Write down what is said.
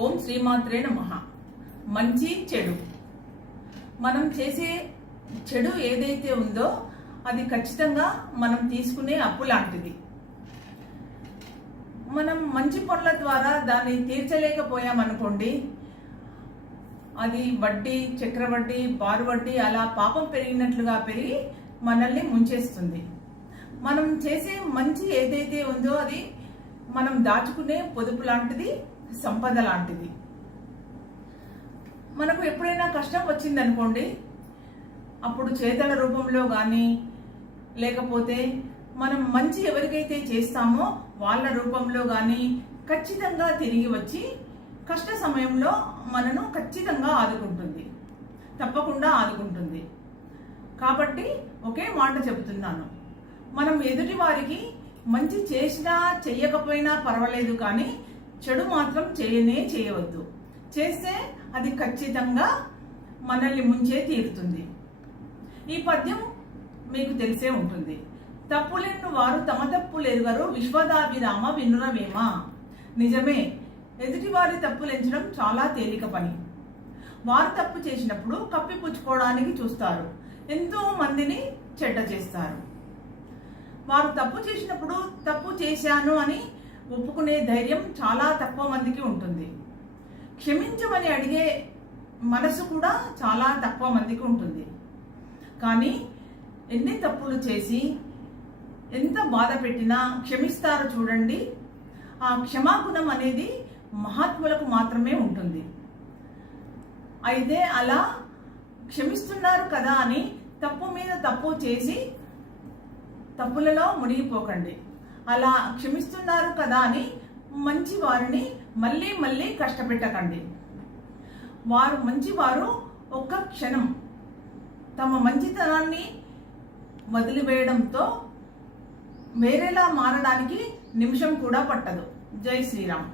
ఓం శ్రీమాత్రే నమః. మంచి చెడు, మనం చేసే చెడు ఏదైతే ఉందో అది ఖచ్చితంగా మనం తీసుకునే అప్పు లాంటిది. మనం మంచి పనుల ద్వారా దాన్ని తీర్చలేకపోయామనుకోండి, అది వడ్డీ, చక్రవడ్డీ, బారు వడ్డీ అలా పాపం పెరిగినట్లుగా పెరిగి మనల్ని ముంచేస్తుంది. మనం చేసే మంచి ఏదైతే ఉందో అది మనం దాచుకునే పొదుపు లాంటిది, సంపద లాంటిది. మనకు ఎప్పుడైనా కష్టం వచ్చిందనుకోండి, అప్పుడు చేతల రూపంలో కానీ లేకపోతే మనం మంచి ఎవరికైతే చేస్తామో వాళ్ళ రూపంలో కానీ ఖచ్చితంగా తిరిగి వచ్చి కష్ట సమయంలో మనను ఖచ్చితంగా ఆదుకుంటుంది, తప్పకుండా ఆదుకుంటుంది. కాబట్టి ఒకే మాట చెబుతున్నాను, మనం ఎదుటి వారికి మంచి చేసినా చెయ్యకపోయినా పర్వాలేదు, కానీ చెడు మాత్రం చేయవద్దు. చేస్తే అది ఖచ్చితంగా మనల్ని ముంచే తీరుతుంది. ఈ పద్యం మీకు తెలిసే ఉంటుంది. తప్పులెన్ను వారు తమ తప్పులెరుగరు, విశ్వదాభిరామ వినురవేమ. నిజమే, ఎదుటివారి తప్పులెంచడం చాలా తేలిక పని. వారు తప్పు చేసినప్పుడు కప్పిపుచ్చుకోవడానికి చూస్తారు, ఎంతో మందిని చెడ్డ చేస్తారు. వారు తప్పు చేసినప్పుడు తప్పు చేశాను అని ఒప్పుకునే ధైర్యం చాలా తక్కువ మందికి ఉంటుంది. క్షమించమని అడిగే మనసు కూడా చాలా తక్కువ మందికి ఉంటుంది. కానీ ఎన్ని తప్పులు చేసి ఎంత బాధ పెట్టినా క్షమిస్తారు చూడండి, ఆ క్షమాగుణం అనేది మహాత్ములకు మాత్రమే ఉంటుంది. అయితే అలా క్షమిస్తున్నారు కదా అని తప్పు మీద తప్పు చేసి తప్పులలో మునిగిపోకండి. అలా క్షమిస్తున్నారు కదా అని మంచి వారిని మళ్ళీ మళ్ళీ కష్టపెట్టకండి. వారు మంచివారు ఒక్క క్షణం తమ మంచితనాన్ని వదిలివేయడంతో వేరేలా మారడానికి నిమిషం కూడా పట్టదు. జై శ్రీరామ్.